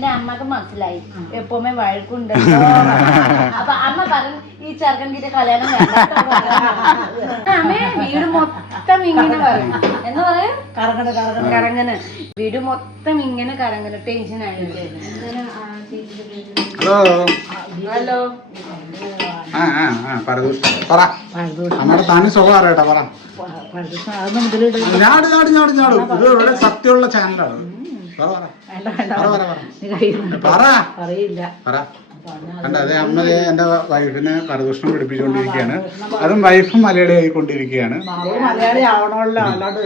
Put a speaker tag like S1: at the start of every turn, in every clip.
S1: എന്റെ അമ്മയ്ക്ക് മനസ്സിലായി. എപ്പോമേ വഴക്കുണ്ടല്ലോ അപ്പൊ അമ്മ പറഞ്ഞു ഈ ചെറുക്കൻ കിട്ടിയ കല്യാണം വേണ്ട. അമ്മേ വീട് മൊത്തം ഇങ്ങനെ പറയും എന്ന് പറയും?
S2: കറങ്ങണ കറങ്ങണ.
S1: കറങ്ങന് വീട് മൊത്തം ഇങ്ങനെ കറങ്ങന് ടെൻഷൻ ആയിട്ട്
S3: ഹലോ. സത്യമുള്ള ചാനലാണ്
S2: അറിയില്ല.
S3: കണ്ട അതെ അമ്മ ദേ എന്റെ വൈഫിനെ കരകൃഷ്ണം പിടിപ്പിച്ചുകൊണ്ടിരിക്കുകയാണ് അതും വൈഫും മലയാളി ആയിക്കൊണ്ടിരിക്കുകയാണ്
S2: മലയാളി ആവണമല്ലോ അല്ലാണ്ട്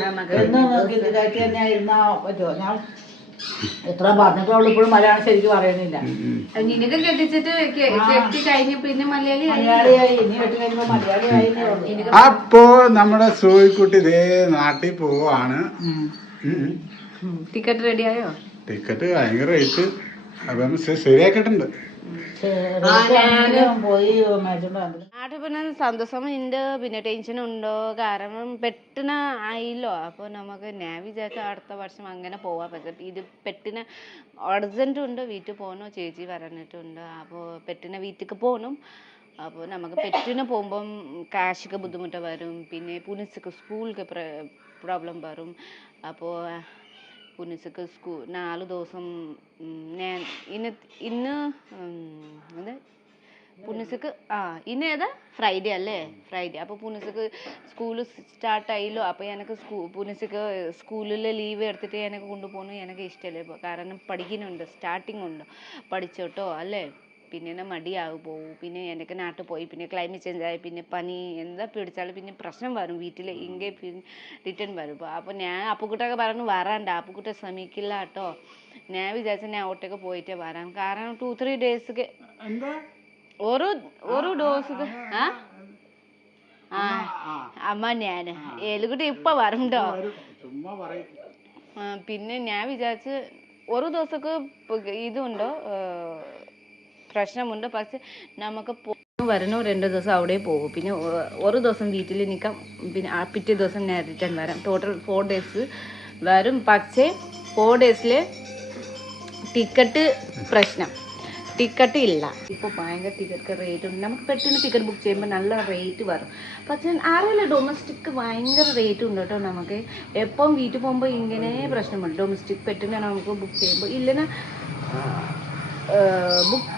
S2: ഹിന്ദിക്കാരി തന്നെ ആയിരുന്നാ പറ്റുമോ ഞാൻ എത്ര പറഞ്ഞിട്ടും അവൾ ഇപ്പോഴും മലയാളം ശരിക്കും പറയണില്ല
S1: നിനക്ക് കെട്ടിച്ചിട്ട് കെട്ടി കഴിഞ്ഞ പിന്നെ മലയാളി ആയി.
S2: മലയാളിയായി. ഇനി കെട്ടി കഴിയുമ്പോ മലയാളിയായി
S3: അപ്പോ നമ്മുടെ സൂയിക്കുട്ടി ഇതേ നാട്ടിൽ പോവാണ്.
S1: ടിക്കറ്റ് റെഡിയായോ?
S3: ടിക്കറ്റ് ഭയങ്കര റേറ്റ്. അപ്പം ശരിയാക്കിട്ടുണ്ട് ശരിയാക്കിയിട്ടുണ്ട്.
S1: പിന്നെ സന്തോഷം ഉണ്ട് പിന്നെ ടെൻഷൻ ഉണ്ടോ? കാരണം പെട്ടെന്ന് ആയില്ലോ. അപ്പോൾ നമുക്ക് ഞാൻ വിചാരിച്ച അടുത്ത വർഷം അങ്ങനെ പോവാ. പറ്റും ഇത് പെട്ടെന്ന് അർജന്റ് ഉണ്ട് വീട്ടിൽ പോകണോ ചേച്ചി പറഞ്ഞിട്ടുണ്ട്. അപ്പോൾ പെട്ടെന്ന് വീട്ടിലേക്ക് പോകണം അപ്പോൾ നമുക്ക് പെട്ടെന്ന് പോകുമ്പം കാശൊക്കെ ബുദ്ധിമുട്ട് വരും. പിന്നെ പുനസ്സൊക്കെ സ്കൂൾക്ക് പ്രോബ്ലം വരും. അപ്പോൾ പുനിസക്ക് സ്കൂ നാല് ദിവസം ഞാൻ ഇന്ന് ഇന്ന് ഇത് പുനിസക്ക് ആ ഇന്ന് ഏതാ? ഫ്രൈഡേ അല്ലേ? ഫ്രൈഡേ. അപ്പോൾ പുനിസക്ക് സ്കൂൾ സ്റ്റാർട്ട് ആയില്ലോ അപ്പോൾ എനിക്ക് സ്കൂ പുനിസക്ക് സ്കൂളിൽ ലീവ് എടുത്തിട്ട് എനിക്ക് കൊണ്ടുപോകണം എനിക്ക് ഇഷ്ടല്ലേ? കാരണം പഠിക്കുന്നുണ്ട് സ്റ്റാർട്ടിങ് ഉണ്ട് പഠിച്ചോട്ടോ അല്ലേ? പിന്നെ എന്നെ മടിയാവും പോവും. പിന്നെ എനിക്ക് നാട്ടിൽ പോയി പിന്നെ ക്ലൈമറ്റ് ചേഞ്ച് ആയി പിന്നെ പനി എന്താ പിടിച്ചാൽ പിന്നെ പ്രശ്നം വരും വീട്ടിൽ ഇங்கே പിന്നെ റിട്ടേൺ വരും. അപ്പോൾ ഞാൻ അപ്പുക്കുട്ടൊക്കെ പറഞ്ഞു വരാണ്ട. അപ്പുക്കുട്ട ശ്രമിക്കില്ല കേട്ടോ ഞാൻ വിചാരിച്ചു ഞാൻ ഒറ്റയ്ക്ക് പോയിട്ടേ വരാം. കാരണം ടു ത്രീ ഡേയ്സ്ക്ക് ഒരു ഒരു ഡോസ് ആ ആ അമ്മ ഞാൻ എലുകുട്ടി ഇപ്പൊ വരണ്ടോ പിന്നെ ഞാൻ വിചാരിച്ചു ഒരു ദിവസക്ക് ഇതുണ്ടോ? പ്രശ്നമുണ്ട്. പക്ഷെ നമുക്ക് വരണോ രണ്ട് ദിവസം അവിടെ പോകും. പിന്നെ ഒരു ദിവസം വീട്ടിൽ നിൽക്കാം. പിന്നെ ആ പിറ്റേ ദിവസം റിട്ടേൺ വരാം. ടോട്ടൽ ഫോർ ഡേയ്സ് വരും. പക്ഷേ ഫോർ ഡേയ്സിൽ ടിക്കറ്റ് പ്രശ്നം. ടിക്കറ്റ് ഇല്ല. ഇപ്പോൾ ഭയങ്കര ടിക്കറ്റ് റേറ്റ് ഉണ്ട്. നമുക്ക് പെട്ടെന്ന് ടിക്കറ്റ് ബുക്ക് ചെയ്യുമ്പോൾ നല്ല റേറ്റ് വരും. പക്ഷേ അറിയില്ല. ഡൊമസ്റ്റിക് ഭയങ്കര റേറ്റ് ഉണ്ട് കേട്ടോ നമുക്ക്. എപ്പം വീട്ടിൽ പോകുമ്പോൾ ഇങ്ങനെ പ്രശ്നമുണ്ട്. ഡൊമസ്റ്റിക് പെട്ടെന്ന് നമുക്ക് ബുക്ക് ചെയ്യുമ്പോൾ ഇല്ലെന്ന് ബുക്ക്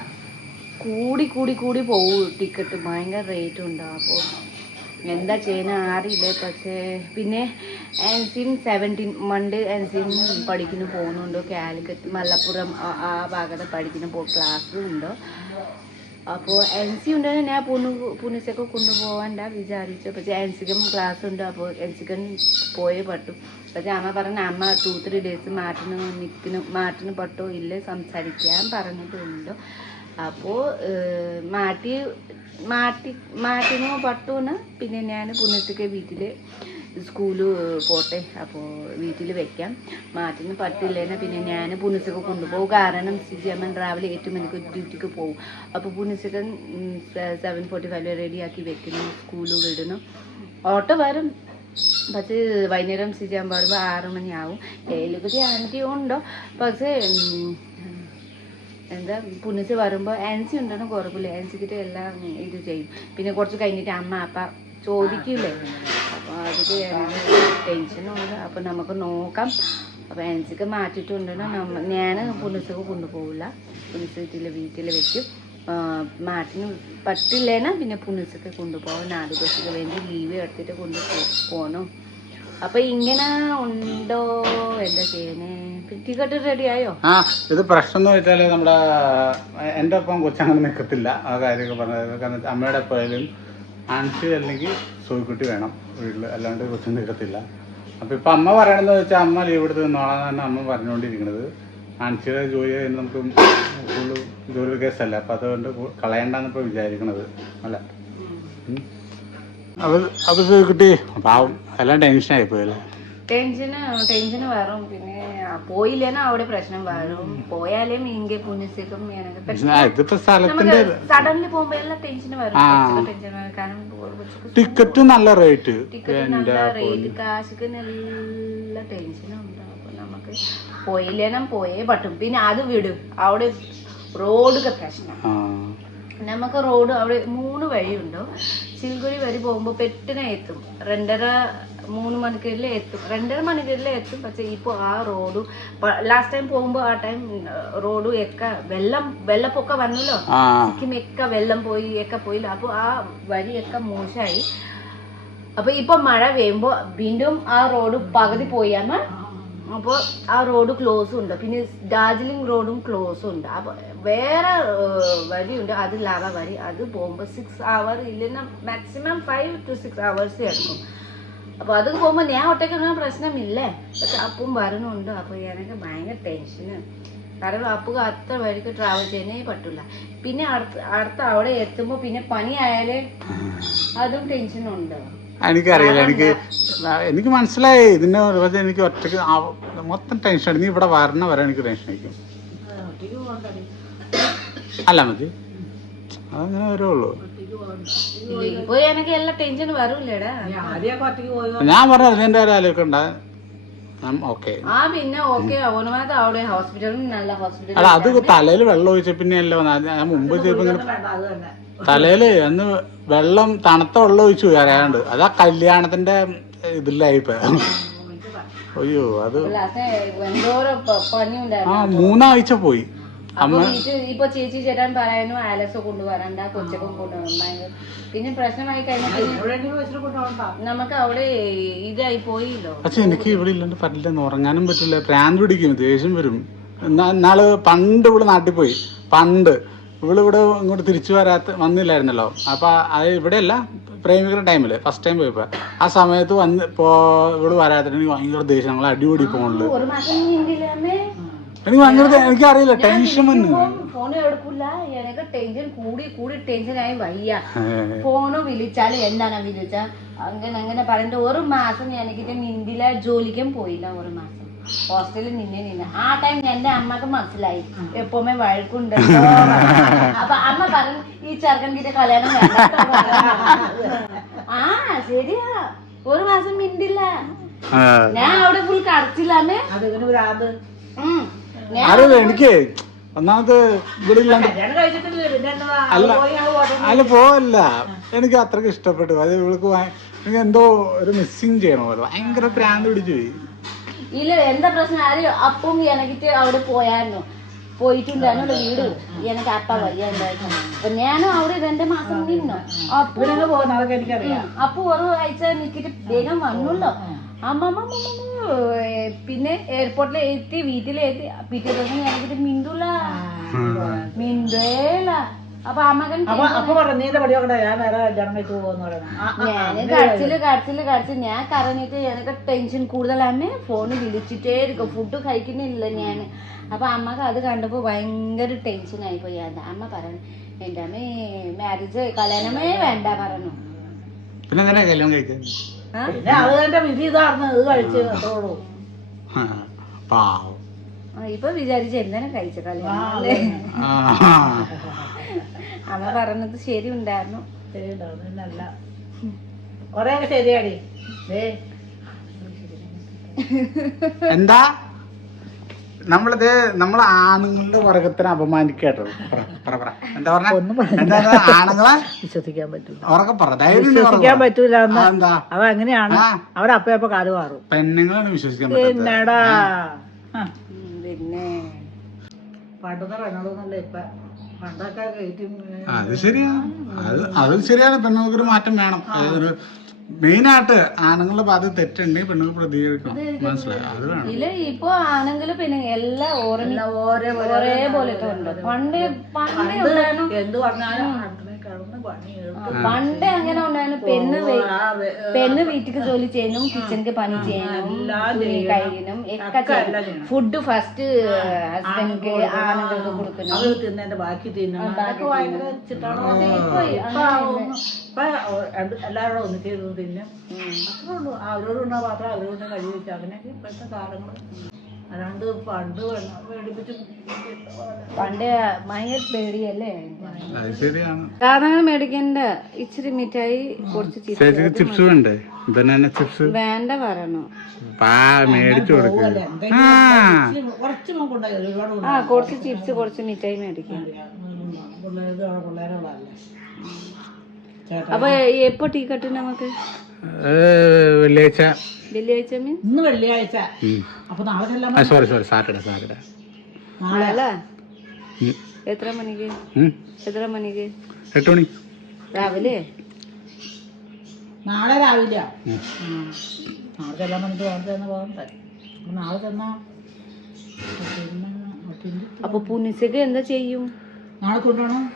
S1: കൂടി കൂടി കൂടി പോകും ടിക്കറ്റ് ഭയങ്കര റേറ്റ് ഉണ്ടാവും അപ്പോൾ എന്താ ചെയ്യുന്ന അറിയില്ല. പക്ഷേ പിന്നെ എൻ സിയും സെവന്റീൻ മണ്ട് എൻ പഠിക്കുന്ന പോകുന്നുണ്ട്. കാലിക്കറ്റ് മലപ്പുറം ആ- ഭാഗത്ത് പഠിക്കുന്ന പോ ക്ലാസ് ഉണ്ടോ. അപ്പോൾ എൻ സി ഉണ്ടെങ്കിൽ ഞാൻ പുനു പുനിസൊക്കെ കൊണ്ടുപോകണ്ട വിചാരിച്ചു. പക്ഷേ എൻ സിക്കും ക്ലാസ് ഉണ്ട്. അപ്പോൾ എൻ സിക്കൻ പോയേ പറ്റും. പക്ഷേ അമ്മ പറഞ്ഞ അമ്മ ടു ത്രീ ഡേയ്സ് മാറ്റിന് നിൽക്കുന്നു മാറ്റിന് പറ്റോ? ഇല്ലേ? സംസാരിക്കാൻ പറഞ്ഞിട്ടുണ്ട്. അപ്പോൾ മാറ്റി മാറ്റി മാറ്റിനോ പട്ടുന്ന് പിന്നെ ഞാൻ പുനത്തേക്ക് വീട്ടിൽ സ്കൂൽ പോട്ടെ അപ്പോൾ വീട്ടിൽ വെക്കാം. മാറ്റിന് പറ്റില്ലേനെ പിന്നെ ഞാൻ പുനസക്ക് കൊണ്ടുപോകും. കാരണം എൻ രാവിലെ എട്ട് മണിക്ക് ഡ്യൂട്ടിക്ക് പോകും. അപ്പോൾ പുനസക്കൻ സെവൻ ഫോർട്ടി ഫൈവ് റെഡിയാക്കി വെക്കുന്നു സ്കൂൽ വിടണം. ഓട്ടോ വരും. പക്ഷേ വൈകുന്നേരം സി ജി എം വരുമ്പോൾ ആറ് മണിയാവും. ഏഴുകുട്ടി ആന്റി ഉണ്ടോ? പക്ഷേ എന്താ പുനിച്ച് വരുമ്പോൾ ആൻസി ഉണ്ടെന്ന് കുറവില്ല ആൻസിക്കിട്ട് എല്ലാം ഇത് ചെയ്യും. പിന്നെ കുറച്ച് കഴിഞ്ഞിട്ട് അമ്മ അപ്പ ചോദിക്കില്ലേ? അപ്പോൾ അതിൽ ടെൻഷനുണ്ട് അപ്പോൾ നമുക്ക് നോക്കാം. അപ്പോൾ ആൻസിക്ക് മാറ്റിയിട്ടുണ്ടെന്ന് നമ്മ ഞാൻ പുനിസക്ക് കൊണ്ടുപോകില്ല പുനിസ് വീട്ടിൽ വീട്ടിൽ വെക്കും. മാറ്റിന് പറ്റില്ലേനാ പിന്നെ പുനിസക്ക് കൊണ്ടുപോകാം നാല് ദിവസത്തിന് വേണ്ടി ലീവ് എടുത്തിട്ട് കൊണ്ട് അപ്പോൾ ഇങ്ങനെ ഉണ്ടോ? എന്താ ചെയ്യണേ ടിക്കറ്റ് റെഡിയായോ
S3: ആ ഇത് പ്രശ്നം എന്ന് വെച്ചാൽ നമ്മുടെ എന്റെ ഒപ്പം കൊച്ചങ്ങനെ നിൽക്കത്തില്ല ആ കാര്യമൊക്കെ പറഞ്ഞത് കാരണം അമ്മയുടെ ഒപ്പം ആൺസി അല്ലെങ്കിൽ സോയിക്കുട്ടി വേണം വീട്ടിൽ അല്ലാണ്ട് കൊച്ചു നിൽക്കത്തില്ല അപ്പോൾ ഇപ്പം അമ്മ പറയണമെന്ന് വെച്ചാൽ അമ്മ ലീവ് എടുത്ത് നിന്നോളാം എന്നാണ് അമ്മ പറഞ്ഞുകൊണ്ടിരിക്കുന്നത് ആൺസിയുടെ ജോലി കഴിഞ്ഞ് നമുക്ക് ഫുള്ള് ജോലി കേസല്ല അപ്പം അതുകൊണ്ട് കളയണ്ടെന്നിപ്പോ വിചാരിക്കണത്. അല്ല. ഉം. അത് കിട്ടി. പാവം എല്ലാം ടെൻഷനായി പോയല്ലേ
S1: ടെൻഷന് ടെൻഷന് വരും പിന്നെ പോയില്ലേനാ അവിടെ പ്രശ്നം വരും പോയാലേ മീൻകെ പുണ്യസിക്കും സഡൻലി പോകുമ്പോ എല്ലാം ടെൻഷന് വരും ടെൻഷൻ കാരണം
S3: ടിക്കറ്റ് നല്ല റേറ്റ്
S1: ടിക്കറ്റ് നല്ല റേറ്റ് കാശിക്ക് നല്ല ടെൻഷനുണ്ട് അപ്പൊ നമുക്ക് പോയില്ലേനും പോയേ പറ്റും. പിന്നെ അത് വിടും. അവിടെ റോഡൊക്കെ പ്രശ്നം. നമുക്ക് റോഡ് അവിടെ മൂന്ന് വഴിയുണ്ട്. സിൽഗുരി വഴി പോകുമ്പോൾ പെട്ടെന്ന് എത്തും. രണ്ടര മൂന്ന് മണിക്കൂറിൽ എത്തും. രണ്ടര മണിക്കൂറിൽ എത്തും. പക്ഷെ ഇപ്പോൾ ആ റോഡ് ലാസ്റ്റ് ടൈം പോകുമ്പോൾ ആ ടൈം റോഡ് എക്ക വെള്ളം വെള്ളപ്പൊക്കെ വന്നല്ലോ? സിക്കിം എക്ക വെള്ളം പോയി എക്ക പോയില്ല അപ്പോൾ ആ വഴിയൊക്കെ മോശമായി അപ്പൊ ഇപ്പൊ മഴ പെയ്യുമ്പോ വീണ്ടും ആ റോഡ് പകുതി പോയാമ അപ്പോൾ ആ റോഡ് ക്ലോസ് ഉണ്ട്. പിന്നെ ഡാർജിലിംഗ് റോഡും ക്ലോസ് ഉണ്ട്. അപ്പൊ വേറെ വരിയുണ്ട്. അത് ലാവ വരി. അത് പോകുമ്പോൾ സിക്സ് അവർ ഇല്ലെന്ന maximum five two six hours എടുക്കും. അപ്പൊ അത് പോകുമ്പോൾ ഞാൻ ഒറ്റയ്ക്ക് പ്രശ്നമില്ലേ. പക്ഷെ അപ്പും വരണമുണ്ട് അപ്പൊ എനിക്ക് ഭയങ്കര ടെൻഷന് കാരണം അപ്പു അത്ര വഴിക്ക് ട്രാവൽ ചെയ്യാനേ പറ്റില്ല പിന്നെ അടുത്ത് അടുത്ത അവിടെ എത്തുമ്പോൾ പിന്നെ പനി ആയാലേ അതും ടെൻഷനുണ്ട്
S3: എനിക്കറിയില്ല. എനിക്ക് എനിക്ക് മനസ്സിലായി. ഇതിന്റെ പക്ഷേ എനിക്ക് ഒറ്റയ്ക്ക് മൊത്തം ടെൻഷൻ നീ ഇവിടെ വരണ വരെ എനിക്ക് ടെൻഷൻ ആയിരിക്കും. അല്ല മതി. അതങ്ങനെ വരുള്ളൂ. ഞാൻ പറഞ്ഞ അതിന്റെ ഒരു ആലോചിക്കണ്ട അല്ല അത് തലയിൽ വെള്ളം ഒഴിച്ച പിന്നെ അല്ല ഞാൻ മുമ്പ് ചെയ്തപ്പോ തലയിൽ അന്ന് വെള്ളം തണുത്ത വെള്ളം ഒഴിച്ചു അറിയാണ്ട് അതാ കല്യാണത്തിന്റെ ഇതിലായിപ്പോ അയ്യോ അത് ആ മൂന്നാഴ്ച പോയി.
S1: അപ്പൊ വീട്ടിൽ ഇപ്പൊ ചേച്ചി ചേട്ടൻ പറയുന്നു ആലസോ കൊണ്ടുവരണ്ട കൊച്ചൊക്കെ കൊണ്ടുവരണ്ട പിന്നെ പ്രശ്നമായി കഴിഞ്ഞാൽ നമുക്ക് അവിടെ ഇതായി പോയില്ലോ.
S3: പക്ഷെ എനിക്ക് ഇവിടെ ഇല്ലാണ്ട് പറ്റില്ല ഉറങ്ങാനും പറ്റില്ല. പ്രാന്ത് പിടിക്കും ദേഷ്യം വരും. നാൾ എന്നാൾ പണ്ട് ഇവിടെ നാട്ടിൽ പോയി. പണ്ട്. ഇവിടെ ഇവിടെ ഇങ്ങോട്ട് തിരിച്ചു വരാത്ത വന്നില്ലായിരുന്നല്ലോ. അപ്പൊ അത് ഇവിടെയല്ല പ്രേമിക്കുന്ന ടൈമിൽ ഫസ്റ്റ് ടൈം പോയപ്പോ. ആ സമയത്ത് വന്ന് ഇപ്പോ ഇവിടെ വരാത്തിട്ട് ഭയങ്കര ദേഷ്യം. ഞങ്ങൾ അടിപൊളി ഫോണിൽ.
S1: ഒരു മാസം നിന്നില്ലാമേ
S3: എനിക്ക് ഭയങ്കര എനിക്കറിയില്ല ടെൻഷൻ വന്നു.
S1: ഫോൺ എടുക്കില്ല എനിക്ക് ടെൻഷൻ കൂടി കൂടി ടെൻഷനായി വയ്യ. ഫോണ് വിളിച്ചാൽ എന്താണ് വിളിച്ച അങ്ങനെ അങ്ങനെ പറഞ്ഞിട്ട് ഒരു മാസം എനിക്കിട്ട് മിണ്ടില്ല ജോലിക്കും പോയില്ല ഒരു മാസം. ഹോസ്റ്റലിൽ നിന്നെ നിന്ന്. ആ ടൈം എന്റെ അമ്മയ്ക്ക് മനസ്സിലായി. എപ്പോമേ വഴക്കുണ്ട്. അപ്പൊ അമ്മ പറഞ്ഞു ഈ ചെറുക്കൻ കിட்ட കല്യാണം ആ ശരിയാ. ഒരു മാസം മിണ്ടില്ല. ഞാൻ അവിടെ ഫുൾ കടച്ചില്ലാമേ
S2: അതിങ്ങനെ ഭ്രാന്ത്
S1: ഉം.
S3: അറിയില്ല എനിക്ക് ഒന്നാമത് ഇവിടെ ഇല്ലാണ്ട് അല്ല. അല്ല പോവല്ല. എനിക്ക് അത്രയ്ക്ക് ഇഷ്ടപ്പെട്ടു. അത് ഇവൾക്ക് എനിക്ക് എന്തോ ഒരു മിസ്സിങ് ചെയ്യണ പോലെ. ഭയങ്കര പ്രാന്ത് പിടിച്ചു പോയി.
S1: ഇല്ല എന്താ പ്രശ്നം? അറിയോ അപ്പം എനിക്കിട്ട് അവിടെ പോയായിരുന്നു. പോയിട്ടുണ്ടായിരുന്നു വീട്. എനിക്ക് അപ്പ വയ്യാണ്ടായിരുന്നു അപ്പൊ ഞാനും അവിടെ രണ്ട് മാസം നിന്നു അപ്പൊ അപ്പൊ ഒരു ആഴ്ച നിൽക്കിട്ട് വേഗം വന്നുള്ളോ അമ്മമ്മ പിന്നെ എയർപോർട്ടിൽ എത്തി വീട്ടിലെത്തി പിറ്റേ ദിവസം ഞാനിട്ട് മിണ്ടൂല. മിണ്ടേല. അപ്പൊ അമ്മകൻ
S2: കടച്ചിൽ കടച്ചിൽ ഞാൻ
S1: ഞാൻ കരച്ചിൽ ഞാൻ കരഞ്ഞിട്ട് എനിക്ക് ടെൻഷൻ കൂടുതലാണ് ഫോണ് വിളിച്ചിട്ടേ ഇരിക്കും. ഫുഡ് കഴിക്കുന്നില്ല ഞാൻ അപ്പൊ അമ്മയ്ക്ക് അത് കണ്ടപ്പോ ഭയങ്കര ടെൻഷൻ ആയിപ്പോയി. അമ്മ പറഞ്ഞു എന്റെ അമ്മേ മാരേജ് കല്യാണമേ വേണ്ട പറഞ്ഞു.
S3: പിന്നെ കല്യാണം കഴിക്കാൻ?
S2: പിന്നെ അത് എന്റെ വിധി ഇതാർന്ന് ഇത് കഴിച്ച് അത്രേ ഉള്ളൂ
S3: ആ, പാവം.
S1: ഇപ്പൊ വിചാരിച്ച എന്തിനാ കഴിച്ച കല്യാണം
S2: ആ,
S1: അല്ലേ?
S3: ആ.
S1: അമ്മ പറഞ്ഞത് ശരി ഉണ്ടായിരുന്നു.
S2: ശരി ഉണ്ടാവും. പിന്നല്ല ശരിയാടി. ദേ.
S3: എന്താ? നമ്മളിത് നമ്മൾ ആണുങ്ങളുടെ വർഗത്തിനെ അപമാനിക്കാട്ടോ. പറ പറ പറ. എന്താ പറഞ്ഞ? ആണുങ്ങളെ
S2: വിശ്വസിക്കാൻ. പറ്റൂല. അവ അങ്ങനെയാണ്. കാൽ മാറും.
S3: പെണ്ണുങ്ങളാണ് വിശ്വസിക്കാൻ
S1: പിന്നെ
S2: പണ്ടത്തെ പെണ്ണുകളൊന്നല്ല ഇപ്പൊ പണ്ടൊക്കെ
S3: അത് ശരിയാണ് അത് അത് ശരിയാണ്. പെണ്ണുങ്ങൾക്കൊരു മാറ്റം വേണം. അതൊരു മെയിനായിട്ട് ആണുങ്ങളുടെ ഭാഗത്ത് തെറ്റുണ്ടെങ്കിൽ പെണ്ണുങ്ങൾ പ്രതികരിക്കണം. മനസ്സിലായി? അത് വേണം.
S1: ഇല്ല ഇപ്പൊ ആണെങ്കിൽ പിന്നെ എല്ലാം ഓരോ ഒരേപോലെ പണ്ട് പണ്ട്
S2: എന്ത് പറഞ്ഞാലും
S1: പണ്ട് അങ്ങനെ ഉണ്ടായിരുന്നു. പെണ്ണ് പെണ്ണ് വീട്ടിക്ക് ജോലി ചെയ്യണം കിച്ചണിക്ക് പണി ചെയ്യണം. കഴിയണം ഒക്കെ ഫുഡ് ഫസ്റ്റ് ഹസ്ബൻഡിക്ക് ആനന്ദ കൊടുക്കണം.
S2: ബാക്കി
S1: ഇപ്പൊ
S2: ഒന്ന് ചെയ്തു തിന്നും. അത്രേ ഉള്ളൂ. അവരോടുണ്ടാ പാത്രം അവരോട് കഴിവെച്ചു അങ്ങനെയൊക്കെ ഇപ്പോഴത്തെ കാലങ്ങൾ അല്ലാണ്ട് പണ്ട് മേടിപ്പിച്ച്
S1: പണ്ട് ഭയങ്കര പേടിയല്ലേ?
S3: അത് ശരിയാണ്.
S1: സാധാരണ മേടിക്കേണ്ട ഇച്ചിരി മിഠായി കുറച്ച് ചിപ്സ്
S3: ചേച്ചിക്ക് ചിപ്സ് വേണ്ടേ? Banana chips?
S1: വേണ്ട പറയണു.
S3: പാ മേടിച്ചു കൊടുക്ക്. ആ.
S2: കുറച്ച് ഒരുപാട്
S1: ആ കുറച്ച് ചിപ്സ് കുറച്ച് മിഠായി മേടിക്കാം. അപ്പൊ എപ്പോ ടീ കട്ട്
S3: നമുക്ക്? വെള്ളിയാഴ്ച.
S2: ഇന്ന് വെള്ളിയാഴ്ച. അപ്പൊ നാളെ
S3: സോറി സോറി സാറ്റർഡേ സാറ്റർഡേ.
S2: നാളെ.
S1: എത്ര മണിക്ക്. എത്ര മണിക്ക്?
S3: എട്ട് മണി.
S1: രാവിലെ?
S2: നാളെ രാവിലെ. നാളെ ചെല്ലാൻ വേണ്ടിട്ട് നാളെ തന്നെ പോകണ്ടേ നാളെ ചെന്നാ
S1: അപ്പൊ പുനിസക്ക് എന്താ ചെയ്യും?
S2: നാളെ കൊണ്ടുപോകണം.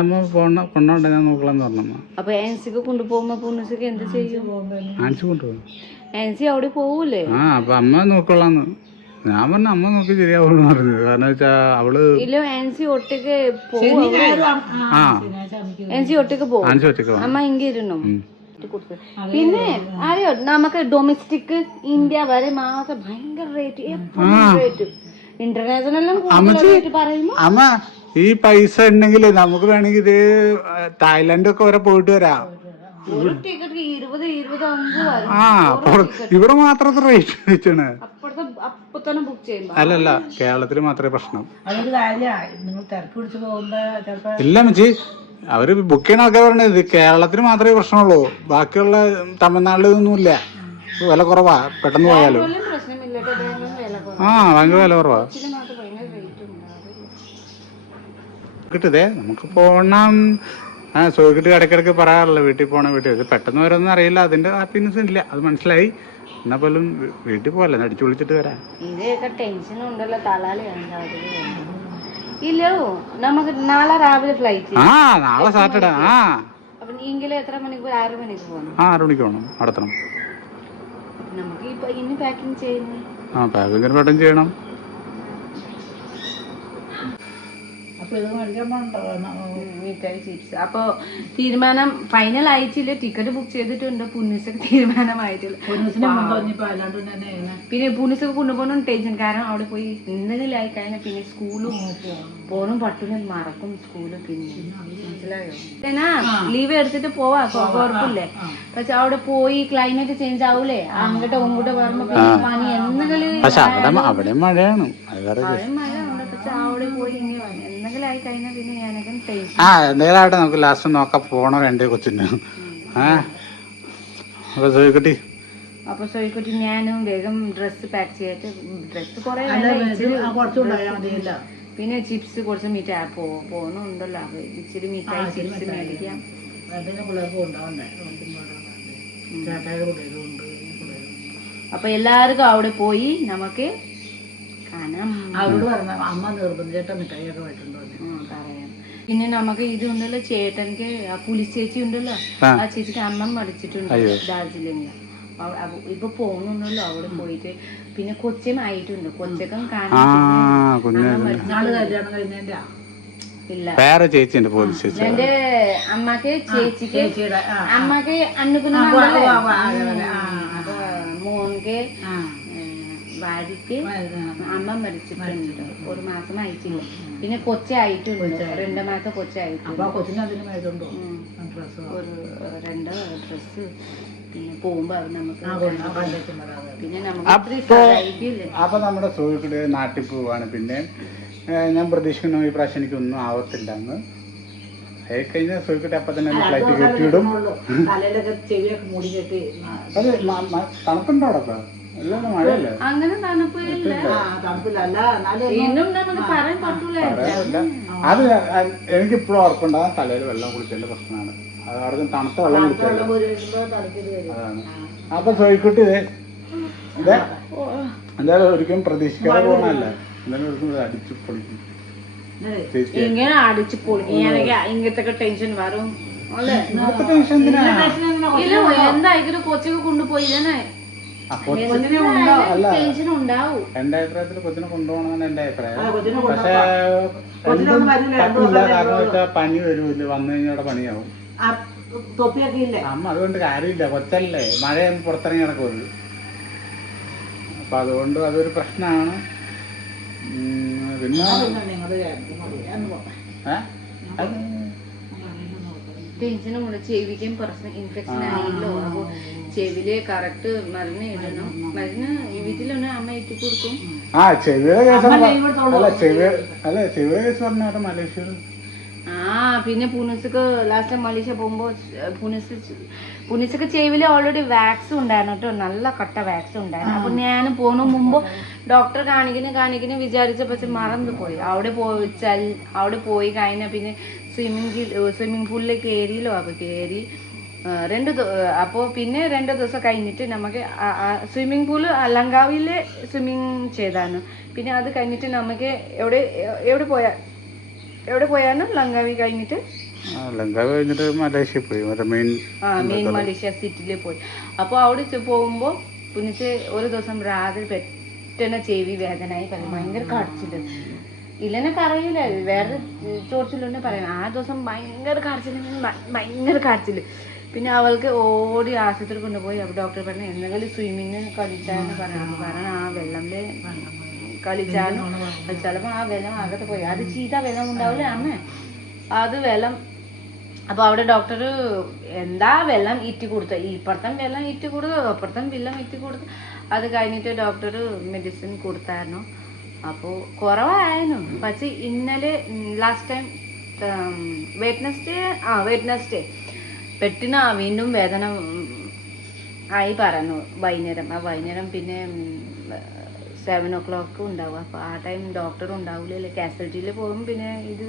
S3: അമ്മ പോണ കൊണ്ടോണ്ട ഞാൻ നോക്കലാന്ന് പറഞ്ഞമ്മ.
S1: അപ്പൊ എൻസിക്ക് കൊണ്ടുപോകുമ്പോ പുനിസക്ക് എന്ത് ചെയ്യും?
S3: കൊണ്ടുപോകും.
S1: അവിടെ പോവൂലേ?
S3: ആ അപ്പൊ അമ്മ ഞാൻ പറഞ്ഞ അമ്മ നോക്കി ശരിയാവുള്ളൂ പറഞ്ഞത് കാരണം വെച്ചാ അവൾ
S1: ഇല്ല
S2: ഒറ്റയ്ക്ക് ആ,
S3: പോകും ഒറ്റയ്ക്ക്
S1: അമ്മ പിന്നെ അറിയോ നമുക്ക് ഡൊമസ്റ്റിക് ഇന്ത്യ വരെ മാത്രം ഭയങ്കര റേറ്റ് എപ്പോഴും റേറ്റ് ഇന്റർനാഷണലും കൂടുതൽ റേറ്റ് പറയുമ്പോ
S3: അമ്മ ഈ പൈസ ഉണ്ടെങ്കിൽ നമുക്ക് വേണമെങ്കിൽ ഇത് തായ്ലൻഡ് ഒക്കെ വരെ പോയിട്ട് വരാം. ആ ഇവിടെ മാത്രത്തെ റേറ്റ് വെച്ചാണ്. അല്ലല്ല കേരളത്തിൽ മാത്രമേ പ്രശ്നം. ഇല്ല മച്ചി. അവർ ബുക്ക് ചെയ്യണ ആൾക്കാർ പറഞ്ഞത് കേരളത്തിന് മാത്രമേ പ്രശ്നമുള്ളൂ. ബാക്കിയുള്ള തമിഴ്നാട്ടിലൊന്നുമില്ല. വില കുറവാ പെട്ടെന്ന് പോയാലും. ആ ഭയങ്കര വില കുറവാ
S1: ഇതിന് മാത്രം ഭയങ്കര റേറ്റ് ഉണ്ടാവില്ല
S3: കിട്ടതേ. നമുക്ക് പോണം. ആ സുഖിട്ട് ഇടയ്ക്കിടയ്ക്ക് പറയാറില്ല വീട്ടിൽ പോകണം വീട്ടിൽ ഇത് പെട്ടെന്ന് വരൊന്നും അറിയില്ല. അതിന്റെ ഹാപ്പിനെസ് ഇല്ല. അത് മനസ്സിലായി. എന്നാ പോലും വീട്ടിൽ പോകല്ലേ അടിച്ചു വിളിച്ചിട്ട് വരാം.
S1: ഇതൊക്കെ ടെൻഷൻ ഉണ്ടല്ലോ. ഇല്ലോ നമുക്ക് നാളെ രാവിലെ ഫ്ലൈറ്റ്
S3: ആ നാളെ സാറ്റർഡേ ആ.
S1: എങ്കിലും എത്ര മണിക്കൂർ ആറ് മണിക്ക് പോകണം
S3: ആ ആറ് മണിക്ക് പോകണം നടത്തണം.
S1: നമുക്ക് ഇനി പാക്കിംഗ് ചെയ്യുന്നു
S3: ആ ചെയ്യണം.
S2: അപ്പൊ ഇത് മേടിക്കാൻ
S1: വീട്ടിൽ ചിപ്സ് തീരുമാനം ഫൈനൽ ആയിട്ടില്ല. ടിക്കറ്റ് ബുക്ക് ചെയ്തിട്ടുണ്ട്. പുന്നീസൊക്കെ തീരുമാനമായിട്ടില്ല. പിന്നെ പുന്നീസൊക്കെ കൊണ്ടുപോകണം ടെൻഷൻ. കാരണം അവിടെ പോയി എന്തെങ്കിലും ആയി കഴിഞ്ഞാൽ പിന്നെ സ്കൂളും പോണും. പട്ടുന്ന മറക്കും സ്കൂൾ പിന്നെ. മനസ്സിലായോ? എന്നാ ലീവ് എടുത്തിട്ട് പോവാ. കുഴപ്പമില്ലേ പക്ഷെ അവിടെ പോയി ക്ലൈമറ്റ് ചേഞ്ച് ആവൂലേ? അങ്ങോട്ട് അങ്ങോട്ട് വരുമ്പോ പിന്നെ പനി എന്തെങ്കിലും
S3: അവിടെ മഴയാണ്.
S1: മഴ
S3: ആ എന്തെങ്കിലും ആവട്ടെ നമുക്ക് ലാസ്റ്റ് നോക്കാം. പോണോ രണ്ടേ കൊച്ചിന്? ആ. അപ്പൊ ചോദിക്കട്ടി
S1: അപ്പൊ സോയിക്കുട്ടി ഞാനും വേഗം ഡ്രസ്സ് പാക്ക് ചെയ്തിട്ട് ഡ്രസ്സ് കുറെ പിന്നെ ചിപ്സ് കുറച്ച് മീറ്റ് ആ പോണുണ്ടല്ലോ. അപ്പൊ ഇച്ചിരി മീറ്റായി ചിപ്സ് മേടിക്കാം. അപ്പൊ എല്ലാവർക്കും അവിടെ പോയി നമുക്ക്
S2: അവരോട് പറഞ്ഞ അമ്മ നിർബന്ധിച്ചിട്ട് മിഠായിയൊക്കെ വെച്ചിട്ടുണ്ട്
S1: ഉം, പറയാം. പിന്നെ നമുക്ക് ഇത് ഉണ്ടല്ലോ ചേട്ടൻക്ക് ആ പുലി ചേച്ചി ഉണ്ടല്ലോ.
S3: ആ.
S1: ചേച്ചിക്ക് അമ്മ മടിച്ചിട്ടുണ്ട്
S3: അയ്യോ.
S1: ഡാർജിലിംഗ് അവ- അവ- ഇപ്പൊ പോകുന്നുണ്ടല്ലോ അവിടെ പോയിട്ട്. പിന്നെ കൊച്ചയും ആയിട്ടുണ്ട് കൊച്ചക്കം
S3: ആ
S1: കാണാൻ
S3: വേറെ ചേച്ചിയുണ്ട് പോലീസ് ചേച്ചി.
S1: എന്റെ അമ്മയ്ക്ക് ചേച്ചിക്ക്
S2: അമ്മയ്ക്ക് ആ,
S1: മോൻക്ക് ഭാര്യക്ക് അമ്മ മരിച്ചിട്ടുണ്ട്. ഒരു മാസം ആയിട്ടില്ല. പിന്നെ കൊച്ചായിട്ടുണ്ട് രണ്ട് മാസം കൊച്ചായിട്ടുണ്ട്. ഒരു രണ്ട് ഡ്രസ്സ്. പിന്നെ പോകുമ്പോ അത് നമുക്ക് പിന്നെ
S3: അപ്പൊ നമ്മുടെ സോയിക്കൂടെ നാട്ടിൽ പോവാണ്. പിന്നെ ഞാൻ പ്രതീക്ഷിക്കുന്നു ഈ പ്രാവശ്യം എനിക്കൊന്നും ആവത്തില്ല എന്ന്. കഴിഞ്ഞ സുഖിട്ട് അപ്പൊ തന്നെ ഫ്ലൈറ്റ് കയറ്റിയിടും
S2: തലയിലൊക്കെ ചെവിയൊക്കെ മൂടി കെട്ടി. ആ,
S3: അത് തണുപ്പുണ്ടോ അവിടെ?
S1: അങ്ങനെ തണുപ്പില്ല.
S2: തണുപ്പില്ല.
S1: ഇന്നും നമുക്ക് പറയാൻ പറ്റൂല.
S3: അത് എനിക്ക് ഇപ്പോഴും ആ തലയിൽ വെള്ളം കുടിച്ചതിന്റെ പ്രശ്നമാണ്. അത് അവിടെ തണുത്ത വെള്ളം കുടിച്ചത് അതാണ്. അപ്പൊ സോയിക്കുട്ടി ഇതേ ഇതേ എന്തായാലും ഒരിക്കലും പ്രതീക്ഷിക്കാതെ പോകണല്ല എന്തായാലും ഒരിക്കലും അടിച്ചു പൊളിക്കും.
S1: ഇങ്ങനെ അടിച്ചു പൊളിക്കും. ഇങ്ങനത്തെ ടെൻഷൻ വരും ഇല്ല എന്തായാലും കൊച്ചൊക്കെ കൊണ്ടുപോയി തന്നെ
S3: എന്റെ അഭിപ്രായത്തിൽ കൊച്ചിനെ കൊണ്ടുപോകണമെന്നാണ് എന്റെ അഭിപ്രായം. പക്ഷെ പറ്റില്ല. കാരണം വെച്ചാൽ പനി വരൂല്ല വന്നു കഴിഞ്ഞാൽ പണിയാവും.
S2: തൊപ്പിയൊക്കെ ഇല്ലേ?
S3: അമ്മ അതുകൊണ്ട് കാര്യമില്ല. കൊച്ചല്ലേ. മഴയൊന്നും പുറത്തിറങ്ങി നടക്കുമല്ലോ അപ്പൊ അതുകൊണ്ട് അതൊരു പ്രശ്നമാണ്. പിന്നെ
S2: നിങ്ങൾ എന്ന് പോട്ടെ
S3: ഏ?
S1: ടെൻഷനും കൂടെ ചെവിക്കും പ്രശ്നം ഇൻഫെക്ഷൻ ആയില്ലോ. അപ്പോ ചെവിൽ കറക്റ്റ് മരുന്ന് ഇടണം മരുന്ന് വീട്ടിലൊന്ന് അമ്മ ഇട്ട് കൊടുക്കും.
S3: ആ ചെവിയുടെ കേസ് അല്ല ചെവി അല്ല ചെവിയുടെ കേസ് പറഞ്ഞ അവിടെ മലേഷ്യയിൽ
S1: ആ പിന്നെ പുനസക്ക് ലാസ്റ്റ് മലേഷ്യ പോകുമ്പോ പുനസ് പുനസക്ക് ചെവിൽ ഓൾറെഡി വാക്സ് ഉണ്ടായിരുന്നു കേട്ടോ നല്ല കട്ട വാക്സ് ഉണ്ടായിരുന്നു. അപ്പൊ ഞാൻ പോണ മുമ്പ് ഡോക്ടർ കാണിക്കുന്ന കാണിക്കുന്ന വിചാരിച്ച പക്ഷെ മറന്നു പോയി. അവിടെ പോയി അവിടെ പോയി കഴിഞ്ഞാൽ പിന്നെ സ്വിമ്മിംഗ് സ്വിമ്മിംഗ് പൂളിലേക്ക് കയറിയല്ലോ അപ്പൊ കയറി രണ്ട് അപ്പോൾ പിന്നെ രണ്ട് ദിവസം കഴിഞ്ഞിട്ട് നമുക്ക് സ്വിമ്മിംഗ് പൂൾ ലങ്കാവിൽ സ്വിമ്മിങ് ചെയ്താണ്. പിന്നെ അത് കഴിഞ്ഞിട്ട് നമുക്ക് എവിടെ എവിടെ പോയാ എവിടെ പോയാലും ലങ്കാവി കഴിഞ്ഞിട്ട്?
S3: ലങ്കാവ് കഴിഞ്ഞിട്ട് പോയി മെയിൻ
S1: ആ മെയിൻ മലേഷ്യ സിറ്റിയിൽ പോയി. അപ്പോൾ അവിടെ പോകുമ്പോൾ പോകുമ്പോ പുനിച്ച് ഒരു ദിവസം രാത്രി പെട്ടെന്ന് ചെവി വേദനയായി ഭയങ്കര കടച്ചിൽ ഇല്ലെന്നെ അറിയില്ല വേറെ ചോർച്ചിലുണ്ടെ പറയാം ആ ദിവസം ഭയങ്കര കടച്ചിൽ ഭയങ്കര കടച്ചിൽ പിന്നെ അവൾക്ക് ഓടി ആശുപത്രി കൊണ്ടുപോയി. അപ്പൊ ഡോക്ടർ പറഞ്ഞു എന്തെങ്കിലും സ്വിമ്മിങ് കളിച്ചാന്ന് പറഞ്ഞു കാരണം ആ വെള്ളത്തിൽ കളിച്ചാലും ചിലപ്പോ ആ വെള്ളം അകത്ത് പോയി. അത് ചീത്ത വെള്ളം ഉണ്ടാവില്ല അമ്മ അത് വെള്ളം. അപ്പൊ അവിടെ ഡോക്ടർ എന്താ വെള്ളം ഇറ്റി കൊടുത്ത? ഇപ്പുറത്തെ വെള്ളം ഇറ്റി കൊടുത്തു അപ്പുറത്തെ വെള്ളം ഇറ്റി കൊടുത്തു. അത് കഴിഞ്ഞിട്ട് ഡോക്ടർ മെഡിസിൻ കൊടുത്തായിരുന്നു. അപ്പോൾ കുറവായിരുന്നു. പക്ഷെ ഇന്നലെ ലാസ്റ്റ് ടൈം വെഡ്നസ്ഡേ ആ വെഡ്നസ്ഡേ പെട്ടിന് ആ വീണ്ടും വേദന ആയി പറഞ്ഞു വൈകുന്നേരം. ആ വൈകുന്നേരം പിന്നെ സെവൻ ഓ ക്ലോക്ക് ഉണ്ടാവും. അപ്പോൾ ആ ടൈം ഡോക്ടർ ഉണ്ടാവില്ലല്ലേ കാസൽറ്റിയിൽ പോകും. പിന്നെ ഇത്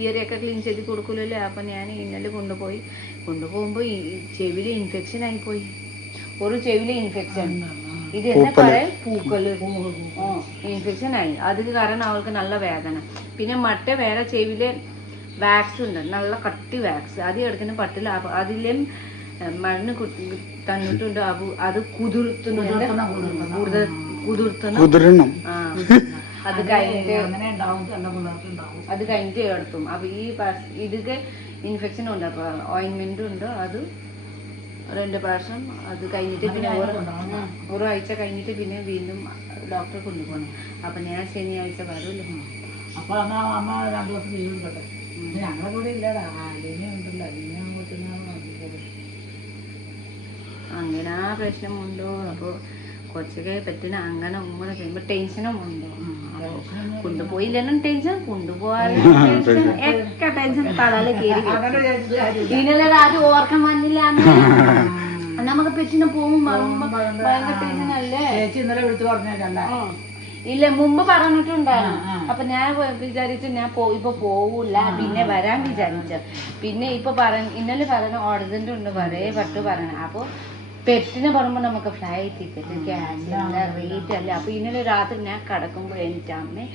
S1: ഇയറിയൊക്കെ ക്ലീൻ ചെയ്ത് കൊടുക്കില്ലല്ലേ അപ്പം ഞാൻ ഇന്നലെ കൊണ്ടുപോയി. കൊണ്ടുപോകുമ്പോൾ ഈ ചെവിയിൽ ഇൻഫെക്ഷൻ ആയിപ്പോയി ഒരു ചെവിയിൽ ഇൻഫെക്ഷൻ ഇത് എന്താ പറയാ പൂക്കൽ ഇൻഫെക്ഷൻ ആയി. അത് കാരണം അവൾക്ക് നല്ല വേദന. പിന്നെ മറ്റേ വേറെ ചെവിയിലെ വാക്സ് ഉണ്ട്. നല്ല കട്ടി വാക്സ് അത് എടുക്കുന്ന പട്ടില അതിലും മണ്ണ് തന്നിട്ടുണ്ട്. അപ്പൊ അത് കുതിർത്തുന്നുണ്ട് കുതിർത്തണം അത് കഴിഞ്ഞിട്ട് അത് കഴിഞ്ഞിട്ട് എടുത്തും അപ്പൊ ഈ ഇതൊക്കെ ഇൻഫെക്ഷൻ ഉണ്ട്. അപ്പൊ ഓയിൻമെന്റ് ഉണ്ട്. അത് രണ്ട് പ്രാവശ്യം അത് കഴിഞ്ഞിട്ട് പിന്നെ ഒരു ആഴ്ച ഒരാഴ്ച കഴിഞ്ഞിട്ട് പിന്നെ വീണ്ടും ഡോക്ടറെ കൊണ്ടുപോകണം. അപ്പൊ ഞാൻ ശനിയാഴ്ച വരുമല്ലോ
S2: അപ്പൊ അമ്മ അമ്മ രണ്ടു ദിവസം ലീവ് എടുക്കട്ടെ. ഞങ്ങളെ കൂടെ ഇല്ലടാ. അലീന ഉണ്ടല്ലോ. അലീന കൊച്ചുങ്ങളാണ്
S1: അങ്ങനെ ആ പ്രശ്നമുണ്ടോ അപ്പൊ കുറച്ചൊക്കെ പറ്റുന്ന അങ്ങനെ ഉമ്മനെ ചെയ്യുമ്പോ ടെൻഷനും ഉണ്ടോ? കൊണ്ടുപോയില്ലെന്നും ടെൻഷൻ കൊണ്ടുപോകാനും ടെൻഷൻ ടെൻഷൻ തലയിൽ കയറി ഇന്നലെ രാത്രി ഓർക്കാൻ വന്നില്ല നമുക്ക് പെറ്റിന് പോകും. ഭയങ്കര ടെൻഷൻ അല്ലേ
S2: ചേച്ചി ഇന്നലെ വിളിച്ചു പറഞ്ഞേക്കല്ലേ
S1: ഇല്ല മുമ്പ് പറഞ്ഞിട്ടുണ്ടായിരുന്നു. അപ്പൊ ഞാൻ വിചാരിച്ചു ഞാൻ ഇപ്പൊ പോവൂല പിന്നെ വരാൻ വിചാരിച്ചു. പിന്നെ ഇപ്പൊ പറ ഇന്നലെ പറഞ്ഞ ഓർഡറിന്റെ ഉണ്ട് പറയേ പറ്റു പറയണം. അപ്പൊ പെറ്റിനെ പറയുമ്പോ നമുക്ക് ഫ്ലൈറ്റ് ടിക്കറ്റ് ക്യാഷ് എല്ലാം റേറ്റ് അല്ലേ അപ്പൊ ഇന്നലെ രാത്രി ഞാൻ കിടക്കുമ്പോ എനിക്ക് അമ്മ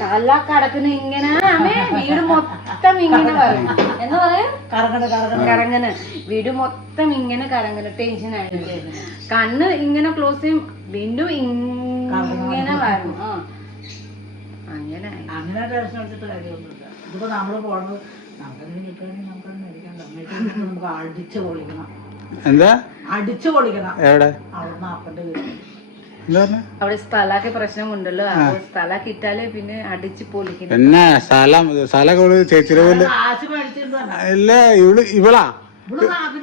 S1: തല കിടക്കുന്ന ഇങ്ങനെ അമ്മേ വീട് മൊത്തം ഇങ്ങനെ പറയും എന്ന് പറയും?
S2: കറങ്ങണ കറങ്ങണ.
S1: കറങ്ങന് വീട് മൊത്തം ഇങ്ങനെ കറങ്ങന് ടെൻഷൻ ആയിട്ട്. കണ്ണ് ഇങ്ങനെ ക്ലോസ് ചെയ്യും. വീണ്ടും ഇങ്ങനെ വരും. ആ. അങ്ങനെ.
S2: അങ്ങനെ ടെൻഷൻ അടിച്ചിട്ട് കാര്യമൊന്നുമില്ല. ഇതിപ്പോ നമ്മൾ പോണത് നമുക്കതിന് കിട്ടുകയാണെങ്കിൽ നമുക്ക് അടിച്ച് പൊളിക്കണം.
S3: എന്താ?
S2: അടിച്ചു പൊളിക്കണം.
S3: എവിടെ?
S2: അവിടെ വീട്ടിൽ
S3: എന്താ പറഞ്ഞ
S1: അവിടെ സ്ഥലമൊക്കെ പ്രശ്നമുണ്ടല്ലോ. അപ്പൊ സ്ഥലം കിട്ടാലേ പിന്നെ അടിച്ച്
S3: പിന്നെ സ്ഥലം സ്ഥലമൊക്കെ ചേച്ചിയുടെ പോലെ ഇല്ല ഇവൾ ഇവളാ.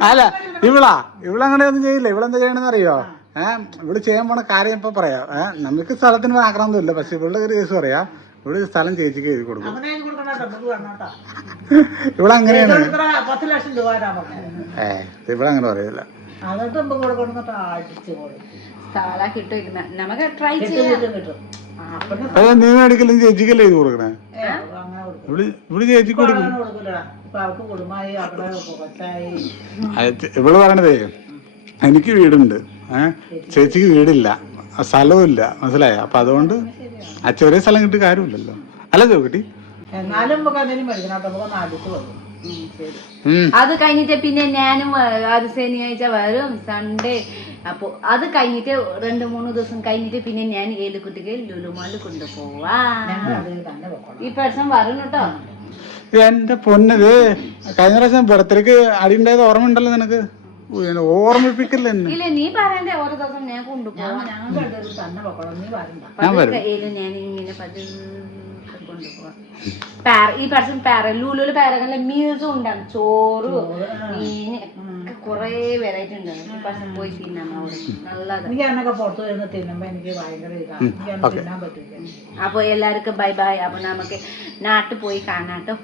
S3: അല്ല ഇവളാ ഇവളങ്ങനെ ഒന്നും ചെയ്യില്ല. ഇവളെന്താ ചെയ്യണെന്ന് അറിയോ? ഏഹ് ഇവൾ ചെയ്യാൻ പോണ കാര്യം ഇപ്പൊ പറയാം. ഏഹ് നമുക്ക് സ്ഥലത്തിന് ആക്രാന്തം ഇല്ല. പക്ഷെ ഇവളുടെ ഒരു കേസ് പറയാം ഇവിടെ സ്ഥലം ചേച്ചിക്ക് എഴുതി കൊടുക്കും.
S2: അങ്ങനെ
S3: ഇവളങ്ങനെയാണ് ഏഹ് ഇവളങ്ങനെ പറയില്ല
S1: കിട്ടും നമുക്ക് ട്രൈ ചെയ്യാം.
S3: അത് നീ മേടിക്കലും ചേച്ചിക്കല്ലേ എഴുതി കൊടുക്കണേ? ഇവൾ ചേച്ചിക്ക് കൊടുക്കും. പറയണതേ എനിക്ക് വീടുണ്ട്. ഏഹ് ചേച്ചിക്ക് വീടില്ല. ആ സ്ഥലവും ഇല്ല മനസ്സിലായോ? അപ്പൊ അതുകൊണ്ട് ആ ചെറിയ സ്ഥലം കിട്ടി കാര്യമില്ലല്ലോ. അല്ല ചോക്കട്ടി?
S2: എന്നാലും നമുക്ക് അതിന് മേടിക്കണം കേട്ടോ നമുക്ക്
S1: അത് കഴിഞ്ഞിട്ട് പിന്നെ ഞാനും അത് ശനിയാഴ്ച വരും സൺഡേ. അപ്പൊ അത് കഴിഞ്ഞിട്ട് രണ്ടു മൂന്ന് ദിവസം കഴിഞ്ഞിട്ട് പിന്നെ ഞാൻ ഏലുകുട്ടിക്ക് ലുലുമാൽ കൊണ്ടുപോവാ. ഈ പ്രാവശ്യം വരും കേട്ടോ.
S3: എന്റെ പൊന്നത്. കഴിഞ്ഞ പ്രാവശ്യം ബർത്ത്ഡേക്ക് അടി ഉണ്ടായത് ഓർമ്മ ഉണ്ടല്ലോ നിനക്ക് ഓർമ്മിപ്പിക്കില്ല ഓർമ്മിപ്പിക്കല്ലേ എന്നെ
S1: ഇല്ല നീ പറയണ്ടേ ഓരോ ദിവസം ഞാൻ
S2: കൊണ്ടുപോകാം
S3: ഞാൻ വരും.
S1: ഏലും ഞാൻ ഇങ്ങനെ കൊണ്ടുപോവാ. ഈ പ്രാവശ്യം പാര ലൂലൂൽ പാരകളിലെ മീൽസും ഉണ്ടാകും ചോറ് മീന് കൊറേ വെറൈറ്റി ഉണ്ടാകും ഈ പ്രാവശ്യം പോയി തിന്നാം അവിടെ നല്ലതാണ്.
S2: എനിക്ക് അന്നൊക്കെ പുറത്ത് വരുന്ന തിന്നുമ്പോ എനിക്ക് ഭയങ്കര. തിന്നാൻ
S1: അപ്പോൾ എല്ലാവർക്കും ബൈ ബൈ. അപ്പൊ നമുക്ക് നാട്ടിൽ പോയി കാണാട്ടോ.